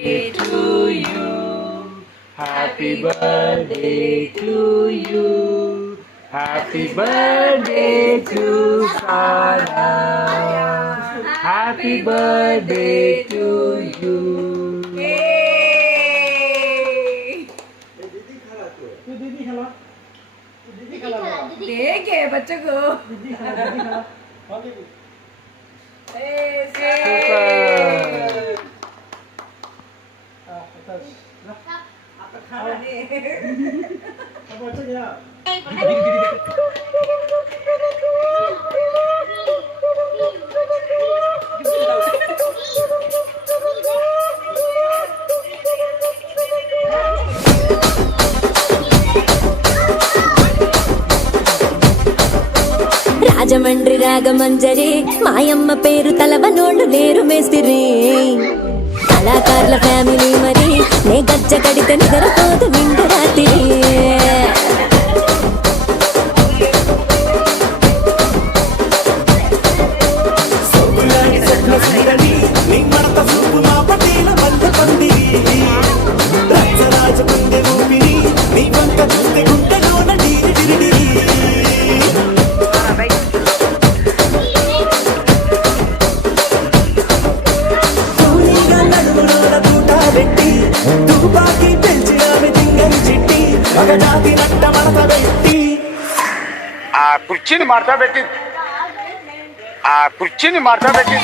to you. Happy birthday to you. Happy birthday to Sarah. Happy birthday to you. देखे बच्चों को రాజమండ్రి రాగమంజరి మాయమ్మ పేరు తలవనోళ్ళు లేరు మేస్తిరి కళాకారుల ఫ్యామిలీ మరి నే గజ్జ కడితే నిద్రపోదు నిండు రాత్రి కుర్చీని మార్తా పెట్టి కుర్చీని మార్తా పెట్టి